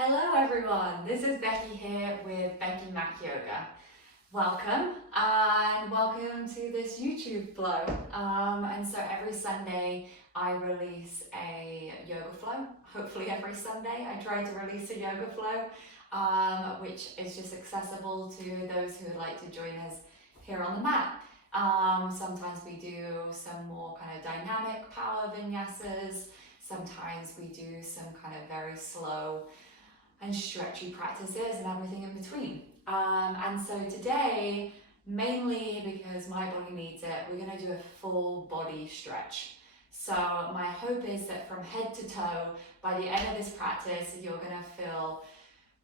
Hello everyone, this is Becky here with Becky Mac Yoga. Welcome and welcome to this YouTube flow. And so every Sunday I release a yoga flow. Hopefully every Sunday I try to release a yoga flow, which is just accessible to those who would like to join us here on the mat. Sometimes we do some more kind of dynamic power vinyasas. Sometimes we do some kind of very slow and stretchy practices and everything in between. And so today, mainly because my body needs it, we're going to do a full body stretch. So my hope is that from head to toe, by the end of this practice, you're going to feel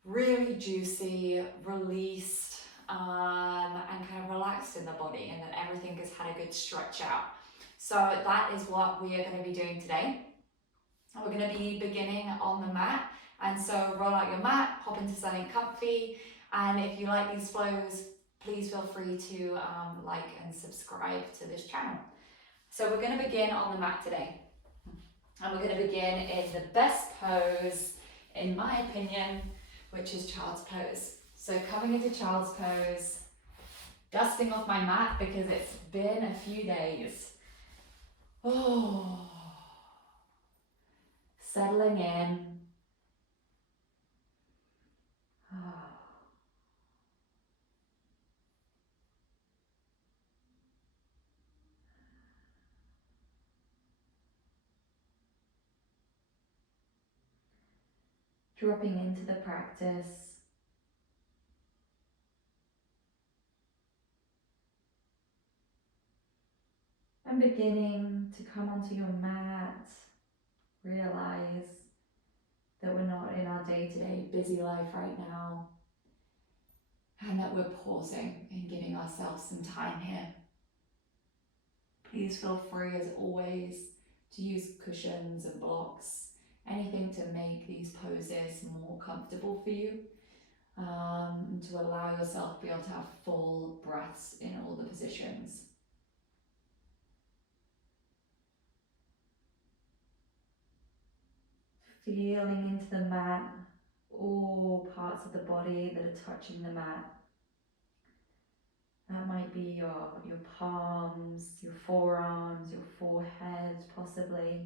really juicy, released, and kind of relaxed in the body, and that everything has had a good stretch out. So that is what we are going to be doing today. We're going to be beginning on the mat. And so roll out your mat, hop into something comfy, and if you like these flows, please feel free to like and subscribe to this channel. So we're going to begin on the mat today. And we're going to begin in the best pose, in my opinion, which is child's pose. So coming into child's pose, dusting off my mat because it's been a few days. Settling in. Dropping into the practice. And beginning to come onto your mat, realize that we're not in our day-to-day busy life right now, and that we're pausing and giving ourselves some time here. Please feel free, as always, to use cushions and blocks, anything to make these poses more comfortable for you, to allow yourself to be able to have full breaths in all the positions. Feeling into the mat, all parts of the body that are touching the mat. That might be your palms, your forearms, your forehead possibly,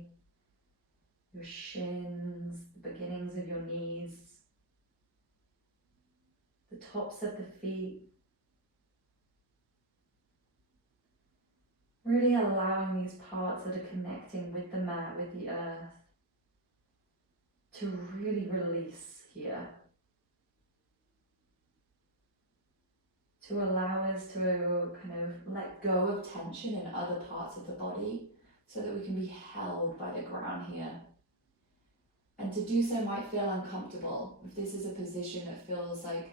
your shins, the beginnings of your knees, the tops of the feet. Really allowing these parts that are connecting with the mat, with the earth, to really release here. To allow us to kind of let go of tension in other parts of the body so that we can be held by the ground here. And to do so might feel uncomfortable. If this is a position that feels like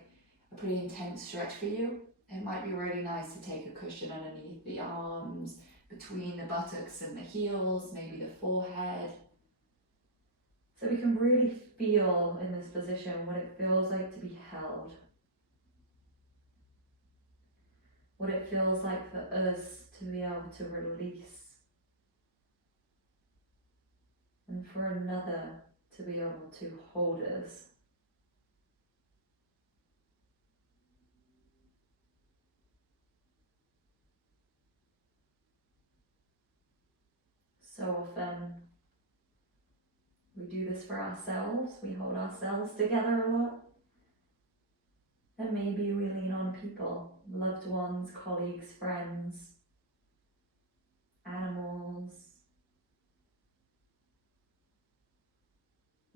a pretty intense stretch for you, it might be really nice to take a cushion underneath the arms, between the buttocks and the heels, maybe the forehead. So we can really feel in this position what it feels like to be held. What it feels like for us to be able to release. And for another to be able to hold us. So often we do this for ourselves, we hold ourselves together a lot. And maybe we lean on people, loved ones, colleagues, friends, animals.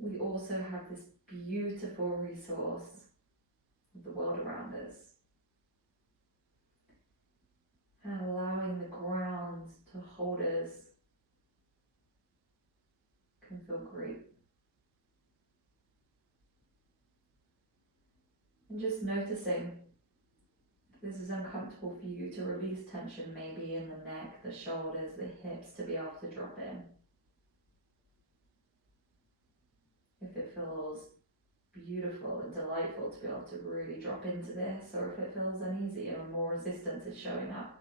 We also have this beautiful resource of the world around us. And allowing the ground to hold us can feel great. And just noticing if this is uncomfortable for you to release tension, maybe in the neck, the shoulders, the hips, to be able to drop in. If it feels beautiful and delightful to be able to really drop into this, or if it feels uneasy or more resistance is showing up.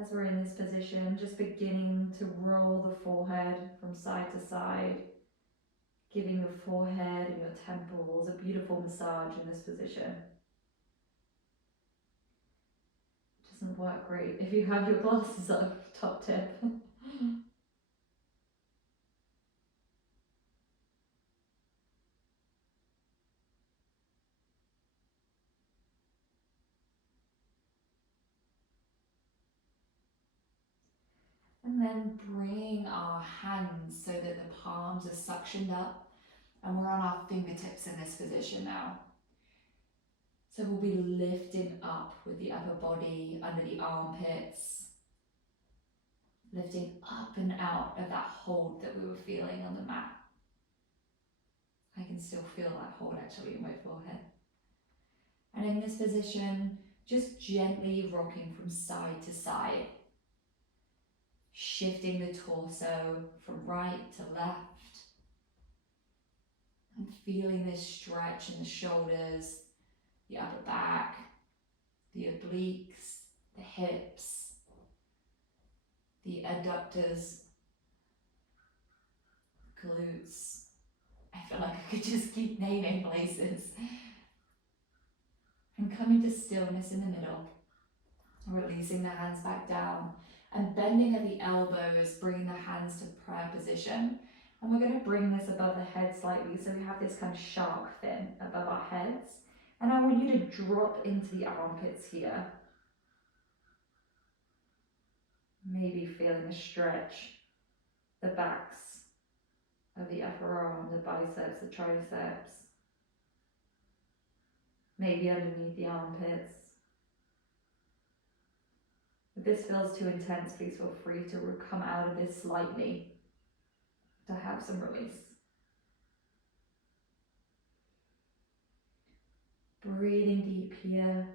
As we're in this position, just beginning to roll the forehead from side to side, giving your forehead and your temples a beautiful massage in this position. It doesn't work great if you have your glasses on, top tip. And then bring our hands so that the palms are suctioned up and we're on our fingertips in this position now. So we'll be lifting up with the upper body under the armpits, lifting up and out of that hold that we were feeling on the mat. I can still feel that hold actually in my forehead. And in this position, just gently rocking from side to side, shifting the torso from right to left, and feeling this stretch in the shoulders, the upper back, the obliques, the hips, the adductors, glutes. I feel like I could just keep naming places. And coming to stillness in the middle, releasing the hands back down and bending at the elbows, bringing the hands to prayer position. And we're going to bring this above the head slightly, so we have this kind of shark fin above our heads. And I want you to drop into the armpits here. Maybe feeling a stretch, the backs of the upper arm, the biceps, the triceps. Maybe underneath the armpits. If this feels too intense, please feel free to come out of this slightly to have some release. Breathing deep here.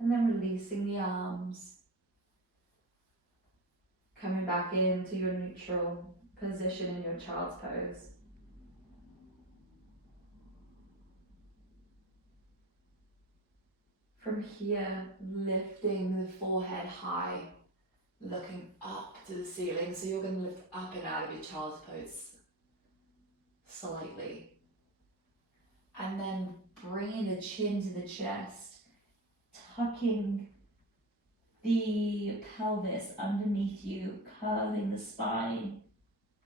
And then releasing the arms. Coming back into your neutral position in your child's pose. From here, lifting the forehead high, looking up to the ceiling. So you're going to lift up and out of your child's pose slightly. And then bringing the chin to the chest, tucking the pelvis underneath you, curving the spine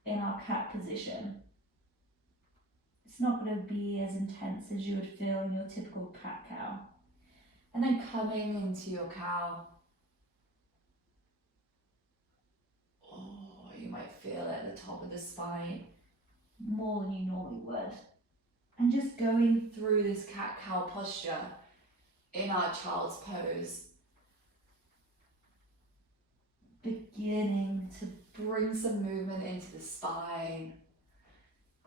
in our cat position. It's not going to be as intense as you would feel in your typical cat-cow. And then coming into your cow. Oh, you might feel it at the top of the spine more than you normally would. And just going through this cat-cow posture in our child's pose. Beginning to bring some movement into the spine.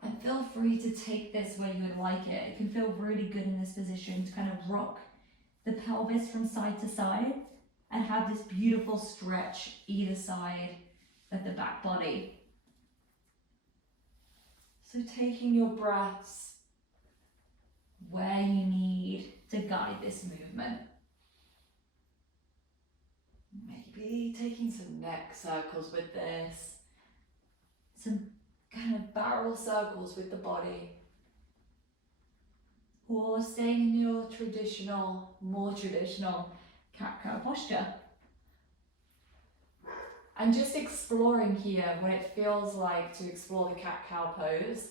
And feel free to take this where you would like it. It can feel really good in this position to kind of rock the pelvis from side to side and have this beautiful stretch either side of the back body. So taking your breaths where you need to guide this movement. Maybe taking some neck circles with this, some kind of barrel circles with the body, or staying in your traditional, more traditional cat-cow posture. And just exploring here what it feels like to explore the cat-cow pose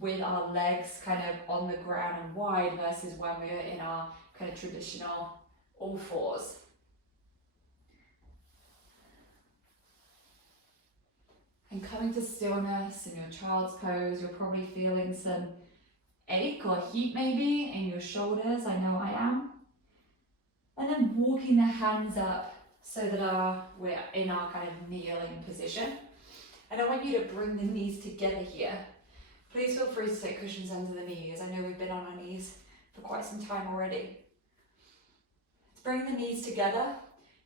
with our legs kind of on the ground and wide versus when we're in our kind of traditional all fours. And coming to stillness in your child's pose, you're probably feeling some ache or heat maybe in your shoulders. I know I am. And then walking the hands up so that we're in our kind of kneeling position. And I want you to bring the knees together here. Please feel free to take cushions under the knees. I know we've been on our knees for quite some time already. Let's bring the knees together,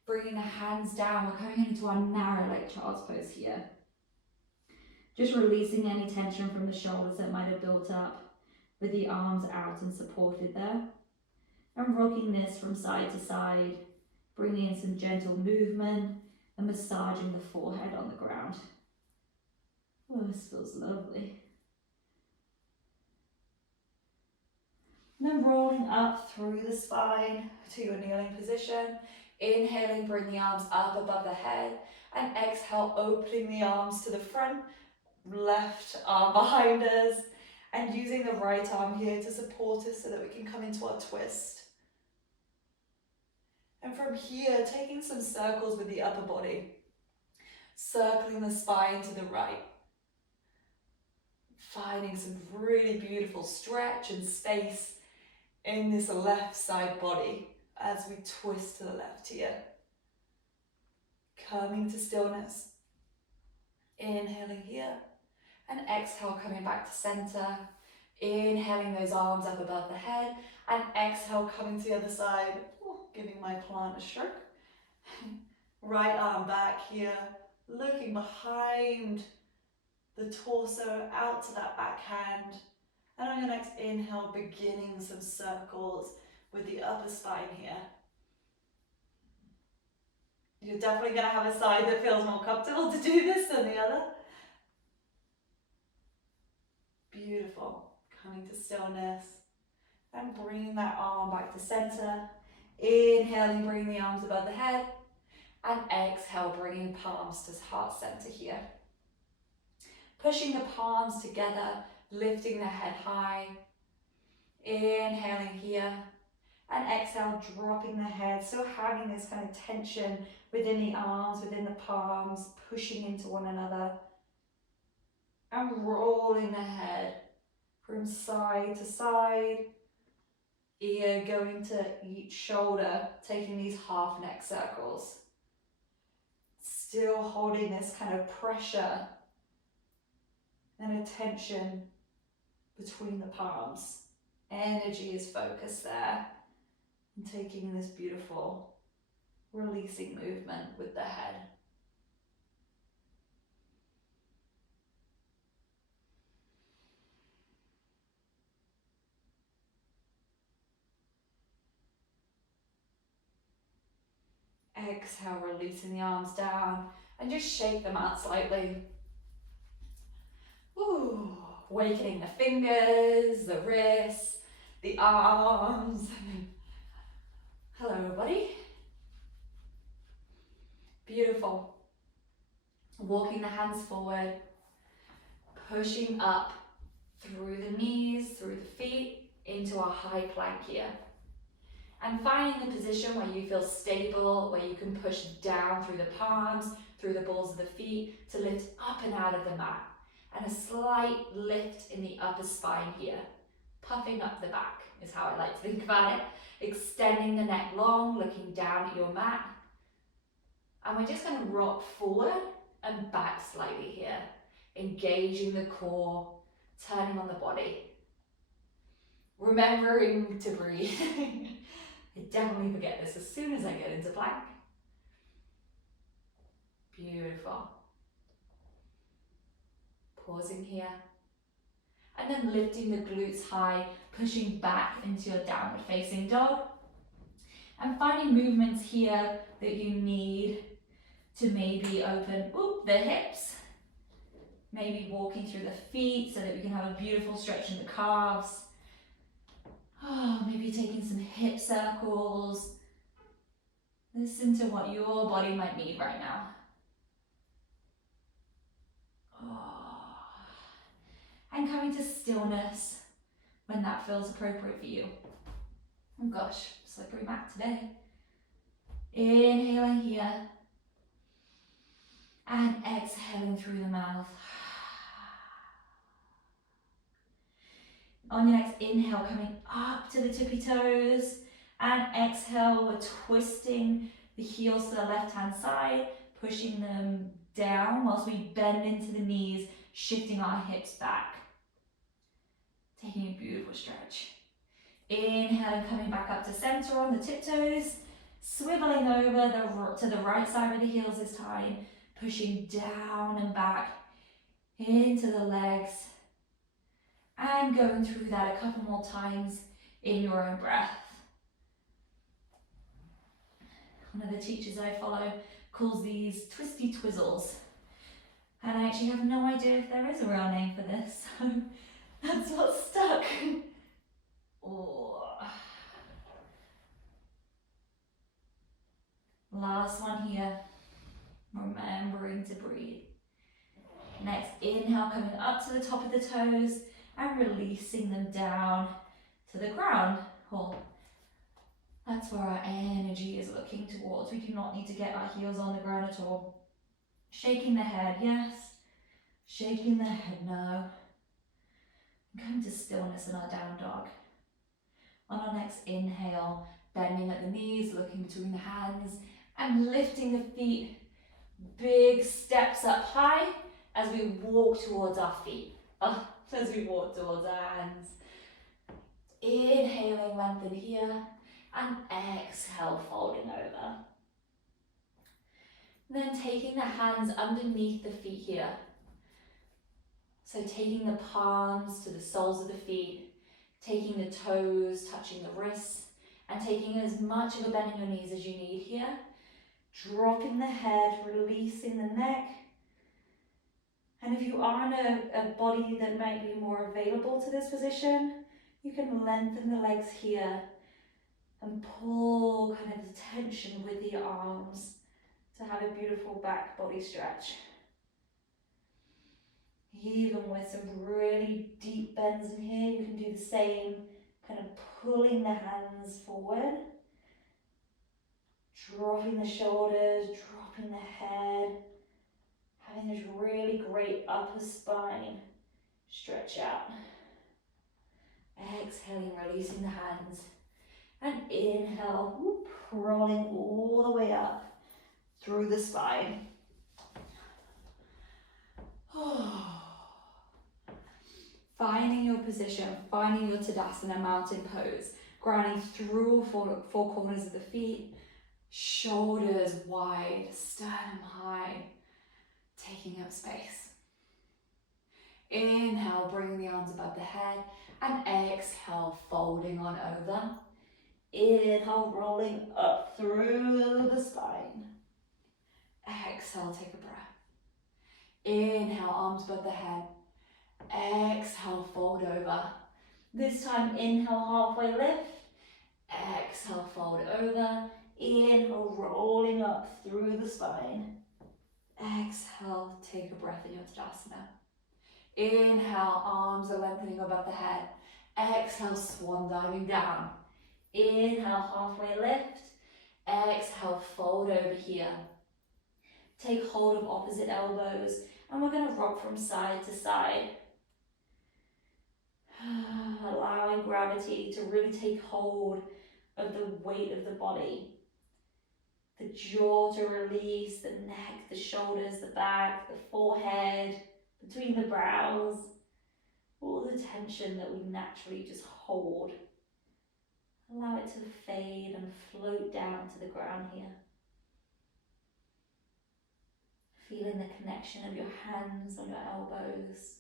bringing the hands down. We're coming into our narrow leg child's pose here. Just releasing any tension from the shoulders that might have built up with the arms out and supported there. And rocking this from side to side, bringing in some gentle movement and massaging the forehead on the ground. Oh, this feels lovely. And then rolling up through the spine to your kneeling position. Inhaling, bring the arms up above the head. And exhale, opening the arms to the front. Left arm behind us. And using the right arm here to support us so that we can come into our twist. And from here, taking some circles with the upper body. Circling the spine to the right. Finding some really beautiful stretch and space in this left side body as we twist to the left here. Coming to stillness. Inhaling here. And exhale, coming back to center. Inhaling those arms up above the head. And exhale, coming to the other side. Ooh, giving my plant a stroke. Right arm back here. Looking behind the torso out to that back hand. And on your next inhale, beginning some circles with the upper spine here. You're definitely going to have a side that feels more comfortable to do this than the other. Beautiful. Coming to stillness. And bringing that arm back to center. Inhaling, bringing the arms above the head. And exhale, bringing palms to heart center here. Pushing the palms together, lifting the head high. Inhaling here. And exhale, dropping the head. So having this kind of tension within the arms, within the palms, pushing into one another. And rolling the head from side to side. Ear going to each shoulder, taking these half neck circles. Still holding this kind of pressure and a tension between the palms. Energy is focused there. And taking this beautiful releasing movement with the head. Exhale, releasing the arms down and just shake them out slightly. Ooh, awakening the fingers, the wrists, the arms. Hello, everybody. Beautiful. Walking the hands forward, pushing up through the knees, through the feet, into our high plank here. And finding the position where you feel stable, where you can push down through the palms, through the balls of the feet, to lift up and out of the mat. And a slight lift in the upper spine here. Puffing up the back is how I like to think about it. Extending the neck long, looking down at your mat. And we're just going to rock forward and back slightly here. Engaging the core, turning on the body. Remembering to breathe. I definitely forget this as soon as I get into plank. Beautiful. Pausing here. And then lifting the glutes high, pushing back into your downward facing dog. And finding movements here that you need to maybe open the hips. Maybe walking through the feet so that we can have a beautiful stretch in the calves. Maybe taking some hip circles. Listen to what your body might need right now. And coming to stillness when that feels appropriate for you. Oh gosh, slippery mat today. Inhaling here. And exhaling through the mouth. On your next inhale, coming up to the tippy toes. And exhale, we're twisting the heels to the left-hand side, pushing them down whilst we bend into the knees, shifting our hips back. Taking a beautiful stretch. Inhaling, coming back up to center on the tiptoes, swiveling over to the right side with the heels this time, pushing down and back into the legs, and going through that a couple more times in your own breath. One of the teachers I follow calls these twisty twizzles. And I actually have no idea if there is a real name for this, so that's what's stuck. Oh. Last one here, remembering to breathe. Next, inhale, coming up to the top of the toes and releasing them down to the ground. Cool. That's where our energy is looking towards. We do not need to get our heels on the ground at all. Shaking the head, yes. Shaking the head, no. Come to stillness in our down dog. On our next inhale, bending at the knees, looking between the hands, and lifting the feet. Big steps up high as we walk towards our feet. As we walk towards our hands. Inhaling, lengthen here, and exhale, folding over. Then taking the hands underneath the feet here. So taking the palms to the soles of the feet, taking the toes, touching the wrists, and taking as much of a bend in your knees as you need here. Dropping the head, releasing the neck. And if you are in a body that might be more available to this position, you can lengthen the legs here and pull kind of the tension with the arms to have a beautiful back body stretch. Even with some really deep bends in here, you can do the same, kind of pulling the hands forward, dropping the shoulders, dropping the head, having this really great upper spine stretch out. Exhaling, releasing the hands, and inhale, whoop, rolling all the way up through the spine. Finding your position, finding your Tadasana mountain pose, grounding through four corners of the feet, shoulders wide, sternum high, taking up space. Inhale, bringing the arms above the head, and exhale, folding on over. Inhale, rolling up through the spine. Exhale, take a breath. Inhale, arms above the head. Exhale, fold over. This time, inhale, halfway lift. Exhale, fold over. Inhale, rolling up through the spine. Exhale, take a breath in your Tadasana. Inhale, arms are lengthening above the head. Exhale, swan diving down. Inhale, halfway lift. Exhale, fold over here. Take hold of opposite elbows, and we're going to rock from side to side. Allowing gravity to really take hold of the weight of the body. The jaw to release, the neck, the shoulders, the back, the forehead, between the brows. All the tension that we naturally just hold. Allow it to fade and float down to the ground here. Feeling the connection of your hands on your elbows.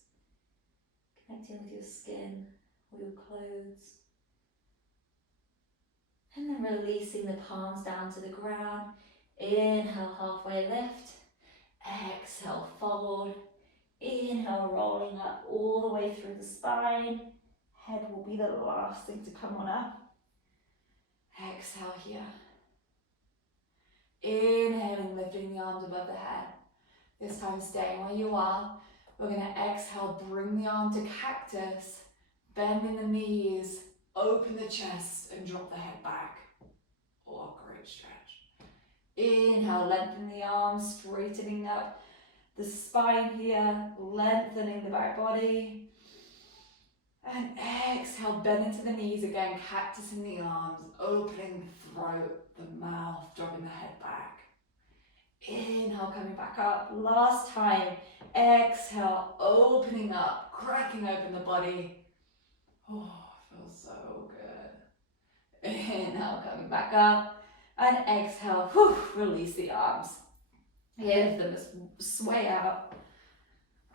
Connecting with your skin or your clothes. And then releasing the palms down to the ground. Inhale, halfway lift. Exhale, fold. Inhale, rolling up all the way through the spine. Head will be the last thing to come on up. Exhale here. Inhaling, lifting the arms above the head. This time staying where you are. We're going to exhale, bring the arm to cactus, bending the knees, open the chest and drop the head back. Oh, great stretch. Inhale, lengthen the arms, straightening up the spine here, lengthening the back body. And exhale, bend into the knees again, cactus in the arms, opening the throat, the mouth, dropping the head back. Inhale, coming back up. Last time. Exhale, opening up, cracking open the body. Oh, feels so good. Inhale, coming back up. And exhale, release the arms. Give them a sway out.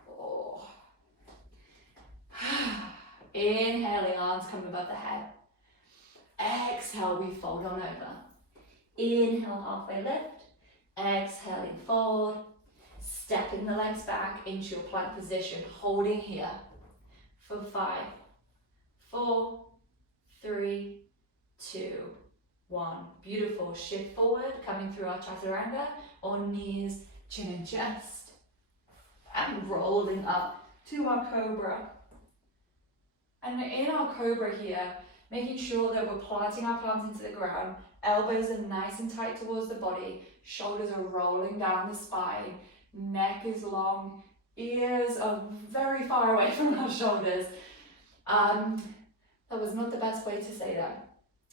Oh. Inhaling, arms come above the head. Exhale, we fold on over. Inhale, halfway lift. Exhaling, fold. Stepping the legs back into your plank position, holding here for 5, 4, 3, 2, 1. Beautiful. Shift forward, coming through our chaturanga, on knees, chin and chest, and rolling up to our cobra. And in our cobra here, making sure that we're planting our palms into the ground, elbows are nice and tight towards the body, shoulders are rolling down the spine, neck is long, ears are very far away from our shoulders. That was not the best way to say that.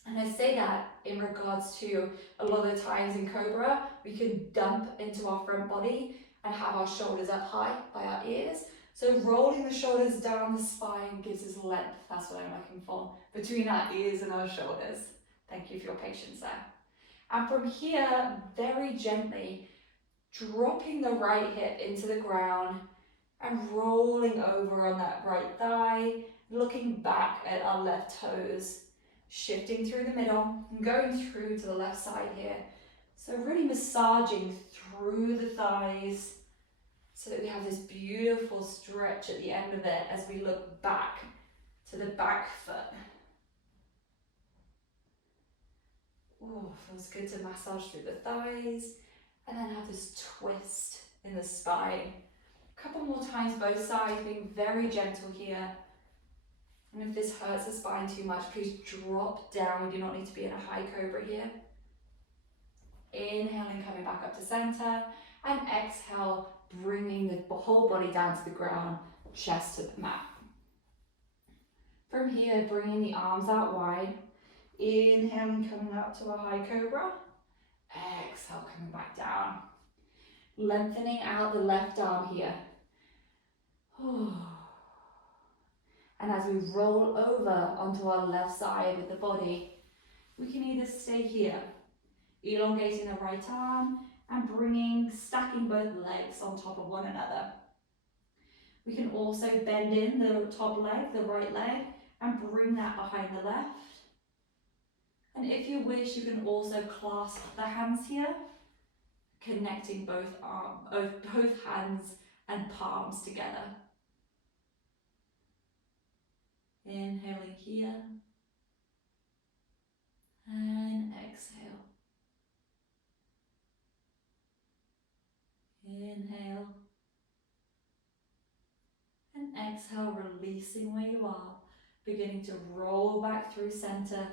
And I say that in regards to a lot of the times in Cobra, we can dump into our front body and have our shoulders up high by our ears. So rolling the shoulders down the spine gives us length, that's what I'm looking for, between our ears and our shoulders. Thank you for your patience there. And from here, very gently, dropping the right hip into the ground and rolling over on that right thigh, looking back at our left toes, shifting through the middle and going through to the left side here. So really massaging through the thighs so that we have this beautiful stretch at the end of it as we look back to the back foot. Oh, feels good to massage through the thighs and then have this twist in the spine. A couple more times both sides, being very gentle here. And if this hurts the spine too much, please drop down. We do not need to be in a high cobra here. Inhaling, coming back up to center, and exhale, bringing the whole body down to the ground, chest to the mat. From here, bringing the arms out wide. Inhaling, coming up to a high cobra. Exhale, coming back down. Lengthening out the left arm here. And as we roll over onto our left side with the body, we can either stay here, elongating the right arm and stacking both legs on top of one another. We can also bend in the top leg, the right leg, and bring that behind the left. And if you wish, you can also clasp the hands here, connecting both hands and palms together. Inhaling here and exhale. Inhale and exhale, releasing where you are, beginning to roll back through center.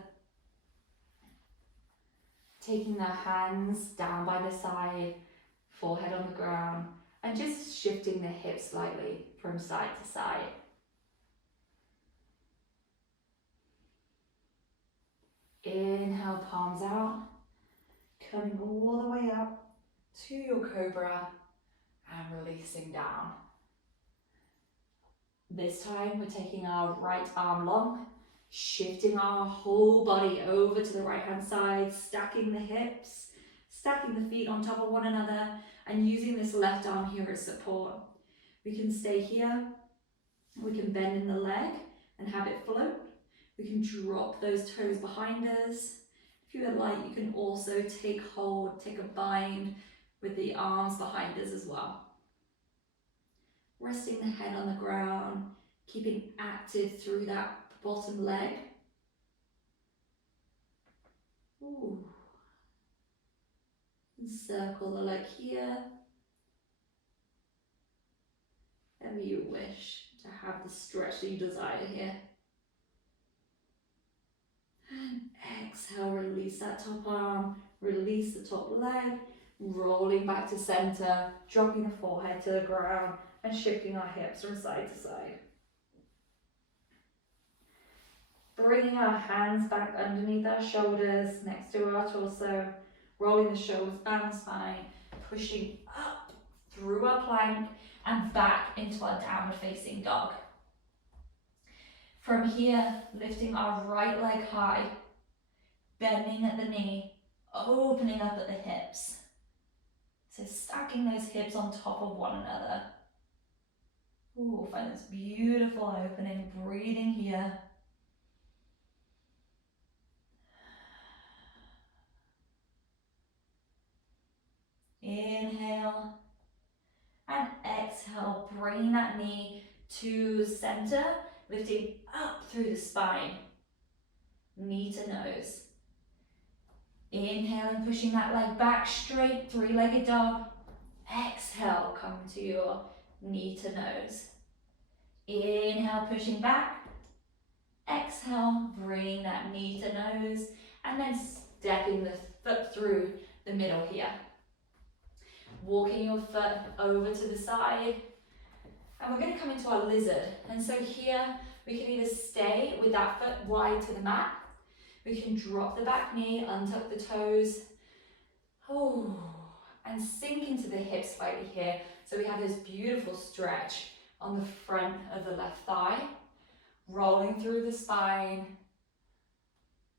Taking the hands down by the side, forehead on the ground, and just shifting the hips slightly from side to side. Inhale, palms out, coming all the way up to your cobra and releasing down. This time we're taking our right arm long, shifting our whole body over to the right hand side, stacking the hips, stacking the feet on top of one another, and using this left arm here as support. We can stay here, we can bend in the leg and have it float. We can drop those toes behind us. If you would like, you can also take hold, take a bind with the arms behind us as well. Resting the head on the ground, keeping active through that bottom leg. Ooh. Encircle the leg here. Wherever you wish to have the stretch that you desire here. And exhale, release that top arm, release the top leg, rolling back to center, dropping the forehead to the ground and shifting our hips from side to side. Bringing our hands back underneath our shoulders, next to our torso, rolling the shoulders down the spine, pushing up through our plank and back into our downward facing dog. From here, lifting our right leg high, bending at the knee, opening up at the hips. So stacking those hips on top of one another. Ooh, find this beautiful opening, breathing here. Inhale and bringing that knee to center, lifting up through the spine, knee to nose. Inhale and pushing that leg back straight, three-legged dog. Exhale, come to your knee to nose. Inhale, pushing back. Exhale, bring that knee to nose, and then stepping the foot through the middle here. Walking your foot over to the side, and we're going to come into our lizard. And so here, we can either stay with that foot wide to the mat, we can drop the back knee, untuck the toes, and sink into the hips slightly here. So we have this beautiful stretch on the front of the left thigh, rolling through the spine,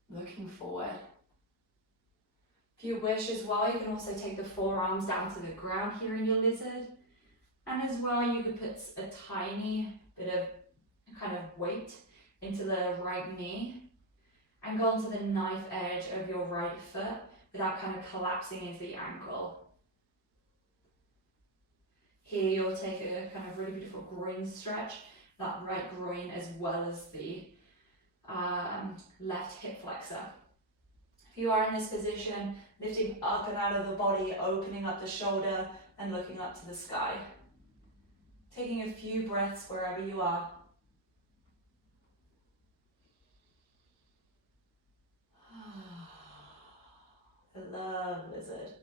looking forward. If you wish as well, you can also take the forearms down to the ground here in your lizard. And as well, you could put a tiny bit of kind of weight into the right knee and go onto the knife edge of your right foot without kind of collapsing into the ankle. Here you'll take a kind of really beautiful groin stretch, that right groin as well as the left hip flexor. If you are in this position, lifting up and out of the body, opening up the shoulder and looking up to the sky. Taking a few breaths wherever you are. I love lizard.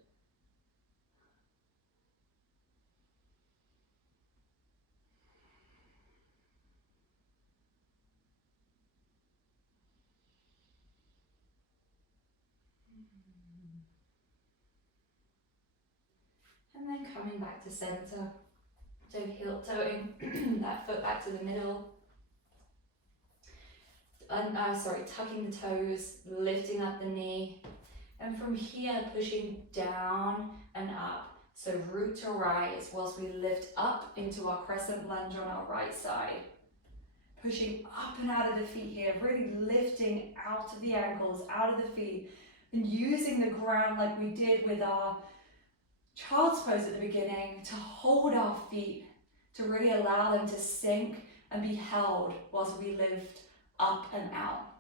And then coming back to center. So heel toeing that foot back to the middle. Tucking the toes, lifting up the knee. And from here, pushing down and up. So root to rise whilst we lift up into our crescent lunge on our right side. Pushing up and out of the feet here, really lifting out of the ankles, out of the feet, and using the ground like we did with our child's pose at the beginning to hold our feet, to really allow them to sink and be held whilst we lift up and out.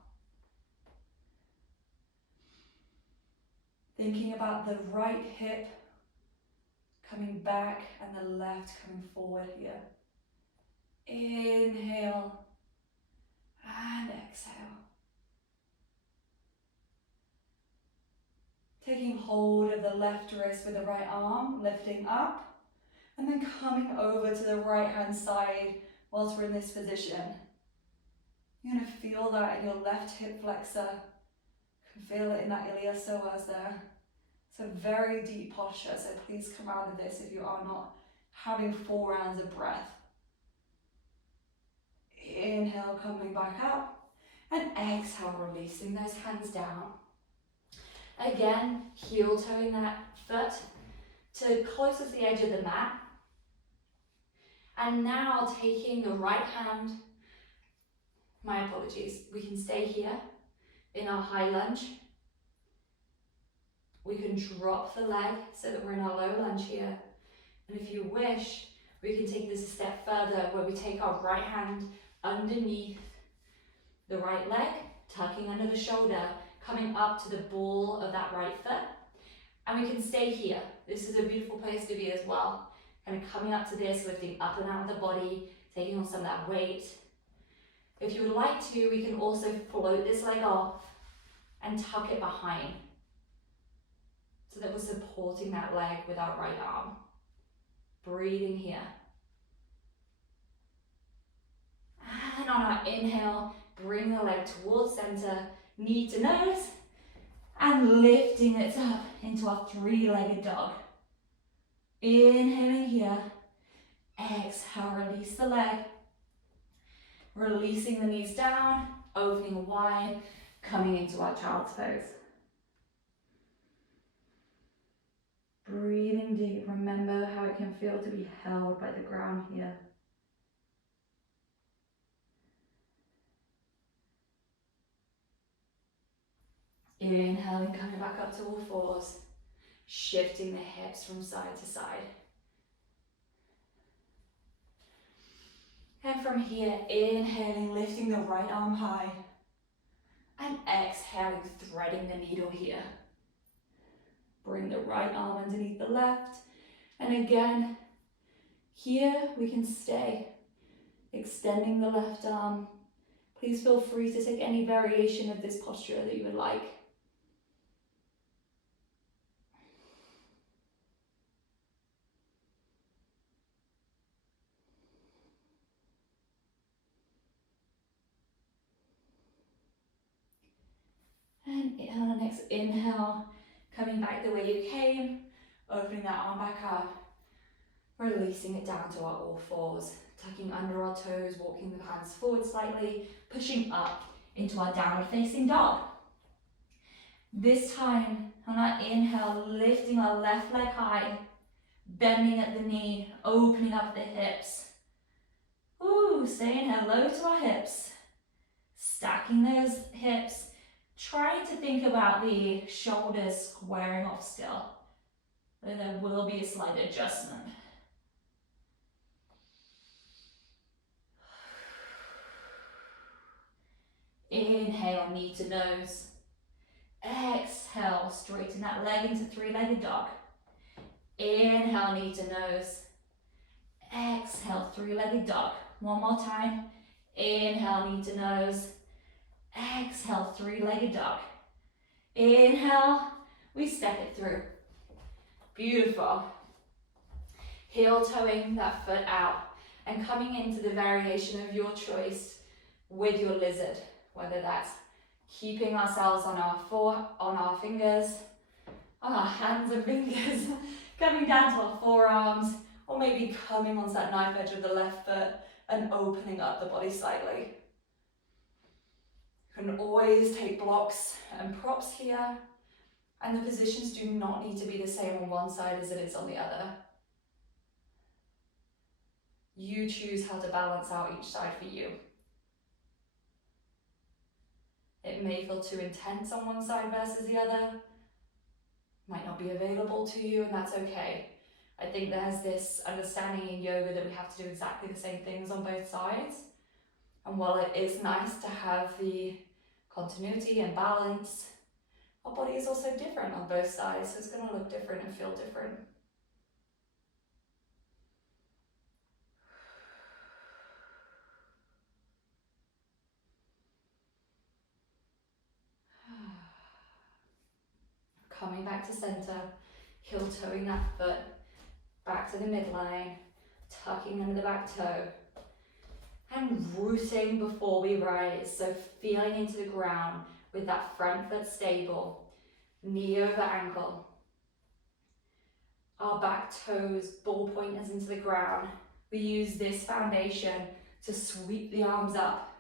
Thinking about the right hip coming back and the left coming forward here. Inhale and exhale. Taking hold of the left wrist with the right arm, lifting up, and then coming over to the right hand side whilst we're in this position. You're going to feel that in your left hip flexor. You can feel it in that iliopsoas there. It's a very deep posture, so please come out of this if you are not having 4 rounds of breath. Inhale, coming back up, and exhale, releasing those hands down. Again, heel toeing that foot to closest to the edge of the mat. And now taking the right hand, my apologies, we can stay here in our high lunge. We can drop the leg so that we're in our low lunge here. And if you wish, we can take this a step further where we take our right hand underneath the right leg, tucking under the shoulder, coming up to the ball of that right foot. And we can stay here. This is a beautiful place to be as well. Kind of coming up to this, lifting up and out of the body, taking on some of that weight. If you would like to, we can also float this leg off and tuck it behind so that we're supporting that leg with our right arm. Breathing here. And on our inhale, bring the leg towards center, knee to nose, and lifting it up into our 3-legged dog. Inhaling here, exhale, release the leg, releasing the knees down, opening wide, coming into our child's pose. Breathing deep, remember how it can feel to be held by the ground here. Inhaling, coming back up to all fours, shifting the hips from side to side. And from here, inhaling, lifting the right arm high. And exhaling, threading the needle here. Bring the right arm underneath the left. And again, here we can stay. Extending the left arm. Please feel free to take any variation of this posture that you would like. And on the next inhale, coming back the way you came, opening that arm back up, releasing it down to our all fours, tucking under our toes, walking the hands forward slightly, pushing up into our downward facing dog. This time, on our inhale, lifting our left leg high, bending at the knee, opening up the hips. Ooh, saying hello to our hips. Stacking those hips, trying to think about the shoulders squaring off still, though there will be a slight adjustment. Inhale, knee to nose. Exhale, straighten that leg into three-legged dog. Inhale, knee to nose. Exhale, three-legged dog. One more time. Inhale, knee to nose. Exhale, three-legged dog. Inhale, we step it through. Beautiful. Heel toeing that foot out and coming into the variation of your choice with your lizard, whether that's keeping ourselves on our fingers, on our hands and fingers, coming down to our forearms, or maybe coming onto that knife edge of the left foot and opening up the body slightly. You can always take blocks and props here, and the positions do not need to be the same on one side as it is on the other. You choose how to balance out each side for you. It may feel too intense on one side versus the other, might not be available to you, and that's okay. I think there's this understanding in yoga that we have to do exactly the same things on both sides. And while it is nice to have the continuity and balance, our body is also different on both sides, so it's going to look different and feel different. Coming back to center, heel toeing that foot, back to the midline, tucking under the back toe, and rooting before we rise, so feeling into the ground with that front foot stable, knee over ankle. Our back toes, ball pointers into the ground. We use this foundation to sweep the arms up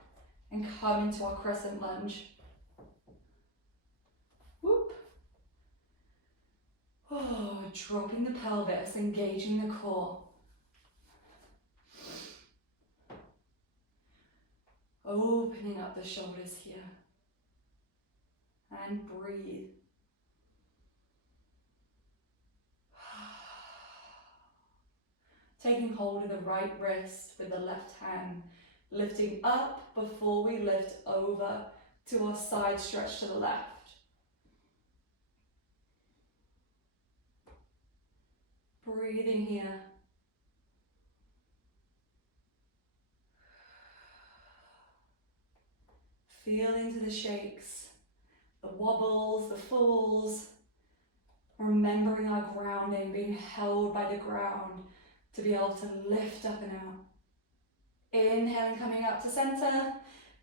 and come into our crescent lunge. Whoop. Oh, dropping the pelvis, engaging the core. Opening up the shoulders here. And breathe. Taking hold of the right wrist with the left hand, lifting up before we lift over to our side stretch to the left. Breathing here. Feel into the shakes, the wobbles, the falls. Remembering our grounding, being held by the ground to be able to lift up and out. Inhaling, coming up to center.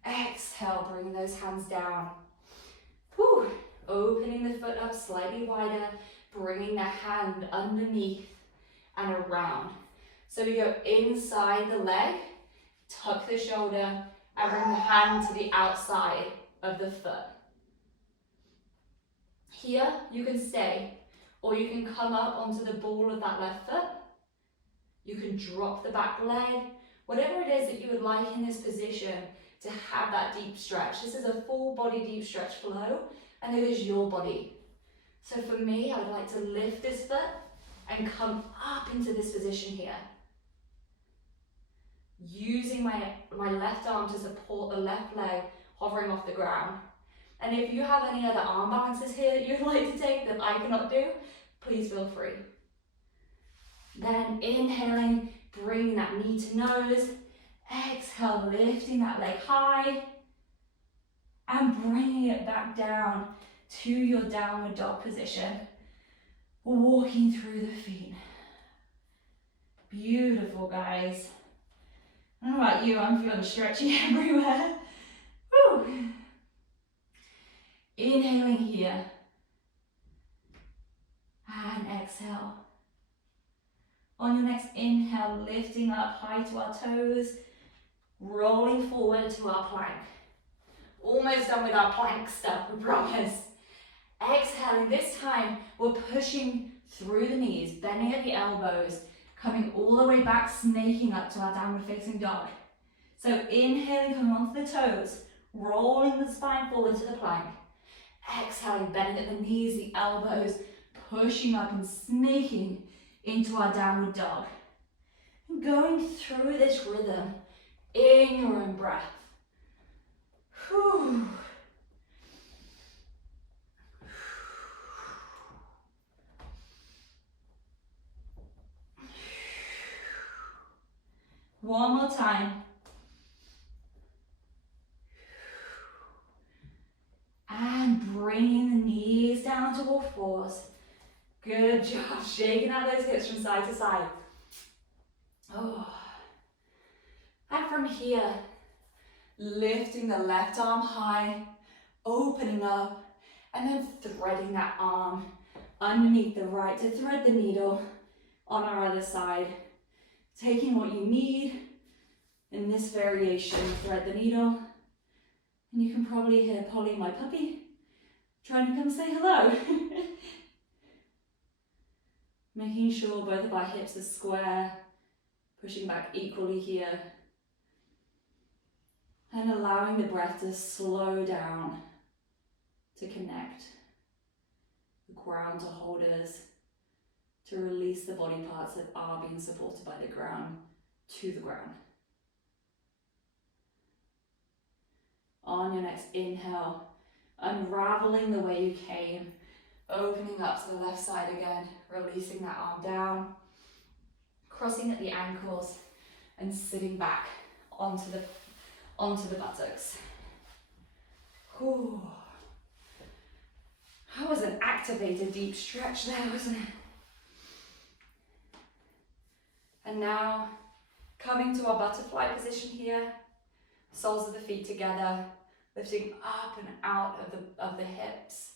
Exhale, bringing those hands down. Whew. Opening the foot up slightly wider, bringing the hand underneath and around. So we go inside the leg, tuck the shoulder, and bring the hand to the outside of the foot. Here, you can stay, or you can come up onto the ball of that left foot. You can drop the back leg, whatever it is that you would like in this position to have that deep stretch. This is a full body deep stretch flow, and it is your body. So for me, I would like to lift this foot and come up into this position here. using my left arm to support the left leg, hovering off the ground. And if you have any other arm balances here that you'd like to take that I cannot do, please feel free. Then inhaling, bringing that knee to nose. Exhale, lifting that leg high. And bringing it back down to your downward dog position. Walking through the feet. Beautiful, guys. I don't know about you, I'm feeling stretchy everywhere. Woo. Inhaling here. And exhale. On your next inhale, lifting up high to our toes, rolling forward to our plank. Almost done with our plank stuff, we promise. Exhaling, this time we're pushing through the knees, bending at the elbows, coming all the way back, snaking up to our downward facing dog. So inhaling, coming onto the toes, rolling the spine forward to the plank. Exhaling, bending at the knees, the elbows, pushing up and snaking into our downward dog. And going through this rhythm in your own breath. Whew. One more time. And bringing the knees down to all fours. Good job, shaking out those hips from side to side. Oh. And from here, lifting the left arm high, opening up, and then threading that arm underneath the right to thread the needle on our other side. Taking what you need in this variation, thread the needle. And you can probably hear Polly, my puppy, trying to come say hello. Making sure both of our hips are square, pushing back equally here. And allowing the breath to slow down, to connect. The ground to hold us, to release the body parts that are being supported by the ground to the ground. On your next inhale, unraveling the way you came, opening up to the left side again, releasing that arm down, crossing at the ankles and sitting back onto the buttocks. Whew. That was an activated deep stretch there, wasn't it? And now, coming to our butterfly position here, soles of the feet together, lifting up and out of the hips.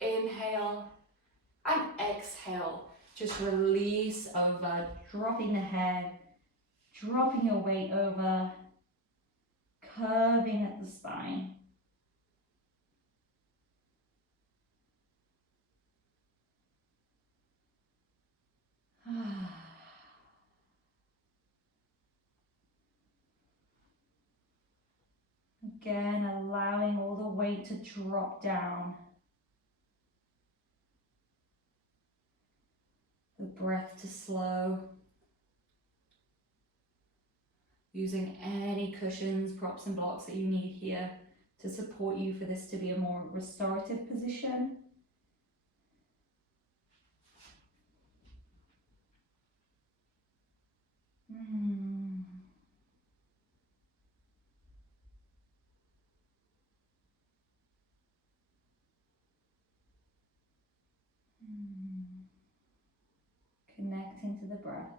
Inhale and exhale. Just release over, dropping the head, dropping your weight over, curving at the spine. Again, allowing all the weight to drop down. The breath to slow. Using any cushions, props and blocks that you need here to support you for this to be a more restorative position. Connecting to the breath.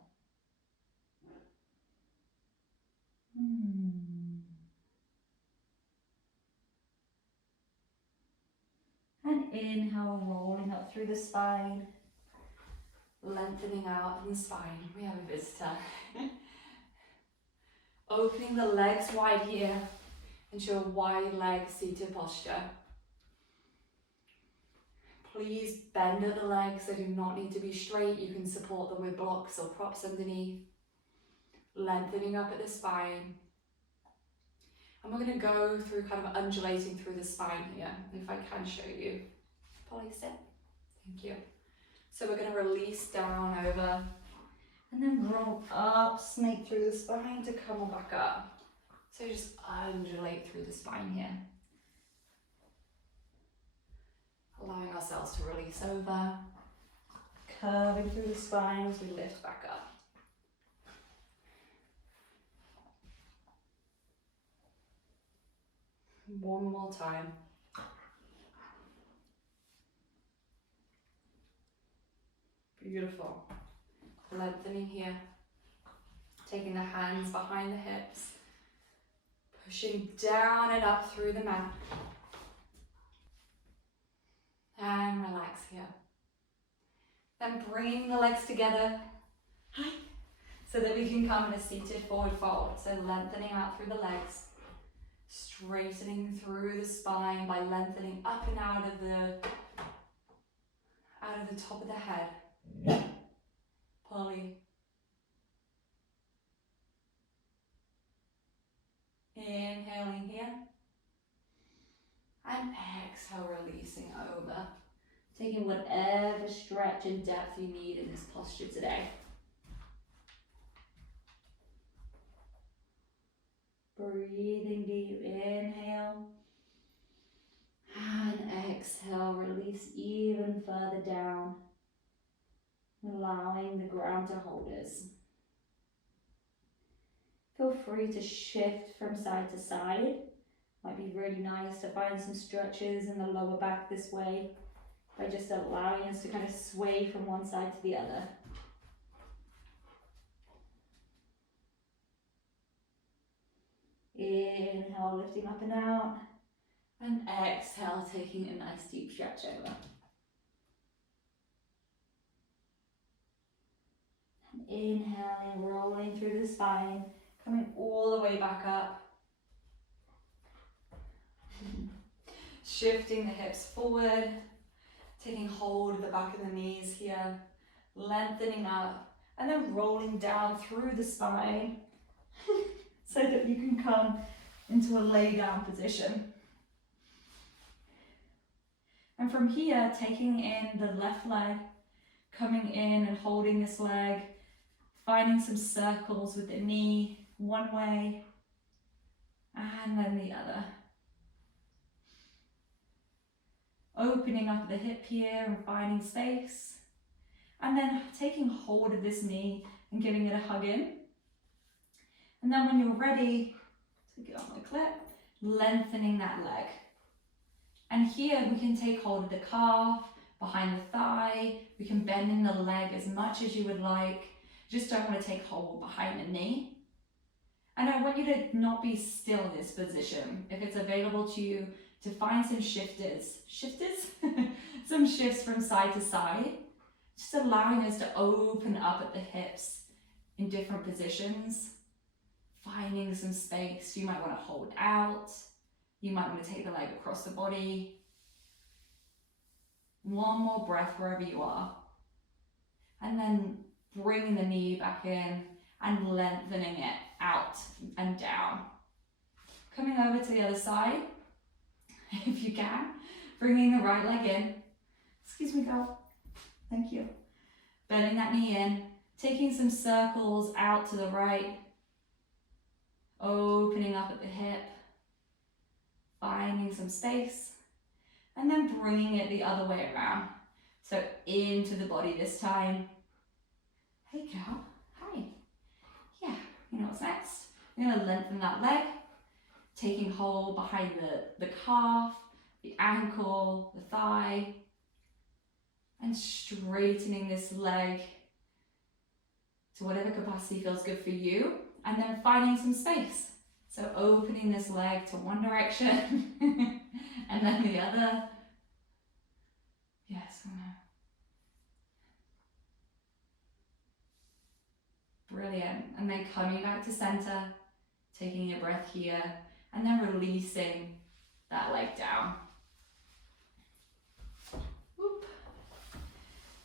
And inhale, rolling up through the spine, lengthening out in the spine. We have a visitor. Opening the legs wide here into a wide leg seated posture. Please bend at the legs, they do not need to be straight. You can support them with blocks or props underneath. Lengthening up at the spine. And we're going to go through kind of undulating through the spine here. If I can show you. Polly, sit. Thank you. So we're going to release down over And then roll up, snake through the spine to come on back up. So just undulate through the spine here. Allowing ourselves to release over. Curving through the spine as we lift back up. One more time. Beautiful. Lengthening here. Taking the hands behind the hips. Pushing down and up through the mat. And relax here. Then bringing the legs together. So that we can come in a seated forward fold. So lengthening out through the legs. Straightening through the spine by lengthening up and out of the top of the head. Pulley. Inhaling here. And exhale, releasing over. Taking whatever stretch and depth you need in this posture today. Breathing deep, inhale. And exhale, release even further down. Allowing the ground to hold us. Feel free to shift from side to side. Might be really nice to find some stretches in the lower back this way by just allowing us to kind of sway from one side to the other. Inhale, lifting up and out. And exhale, taking a nice deep stretch over. And inhaling, rolling through the spine, coming all the way back up. Shifting the hips forward, taking hold of the back of the knees here, lengthening up, and then rolling down through the spine so that you can come into a lay down position. And from here, taking in the left leg, coming in and holding this leg, finding some circles with the knee one way and then the other. Opening up the hip here and finding space. And then taking hold of this knee and giving it a hug in. And then when you're ready, take it off the clip, lengthening that leg. And here we can take hold of the calf, behind the thigh. We can bend in the leg as much as you would like. Just don't want to take hold behind the knee. And I want you to not be still in this position. If it's available to you, to find some shifters, some shifts from side to side, just allowing us to open up at the hips in different positions, finding some space. You might want to hold out, you might want to take the leg across the body. One more breath wherever you are, and then bringing the knee back in and lengthening it out and down. Coming over to the other side, if you can, bringing the right leg in. Excuse me, girl. Thank you. Bending that knee in, taking some circles out to the right, opening up at the hip, finding some space, and then bringing it the other way around. So into the body this time. Hey, girl. Hi. Yeah, you know what's next? We're going to lengthen that leg, taking hold behind the calf, the ankle, the thigh, and straightening this leg to whatever capacity feels good for you, and then finding some space. So opening this leg to one direction and then the other. Yes, I know. Brilliant. And then coming back to center, taking a breath here, and then releasing that leg down. Whoop.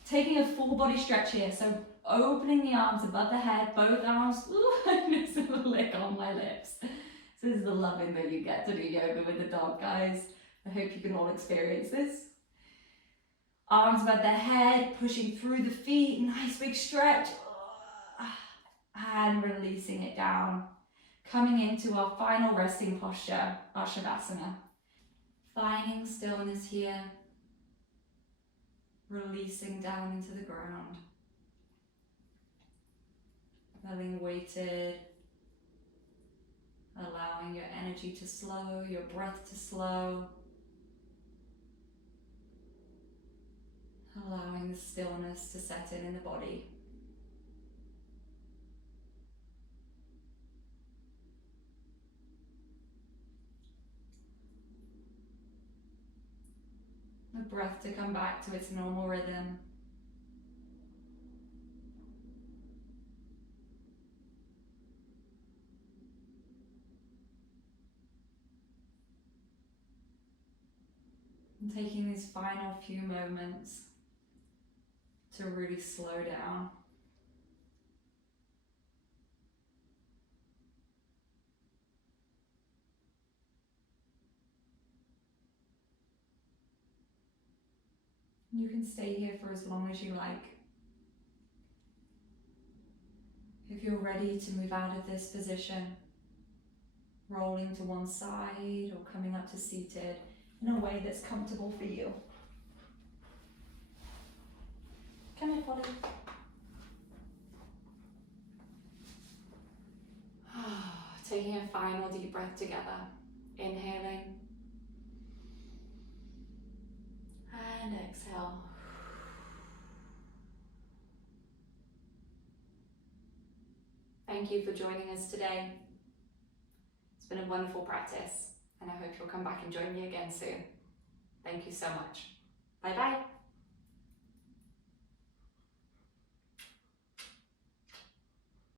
Taking a full body stretch here, so opening the arms above the head, both arms, there's a lick on my lips. So this is the loving that you get to do yoga with the dog, guys. I hope you can all experience this. Arms above the head, pushing through the feet, nice big stretch. and releasing it down. Coming into our final resting posture, our Shavasana. Finding stillness here, releasing down into the ground. Feeling weighted, allowing your energy to slow, your breath to slow. Allowing the stillness to set in the body. The breath to come back to its normal rhythm. And taking these final few moments to really slow down. You can stay here for as long as you like. If you're ready to move out of this position, rolling to one side or coming up to seated in a way that's comfortable for you. Come here, Polly. Taking a final deep breath together. Inhaling. And exhale. Thank you for joining us today. It's been a wonderful practice, and I hope you'll come back and join me again soon. Thank you so much. Bye bye.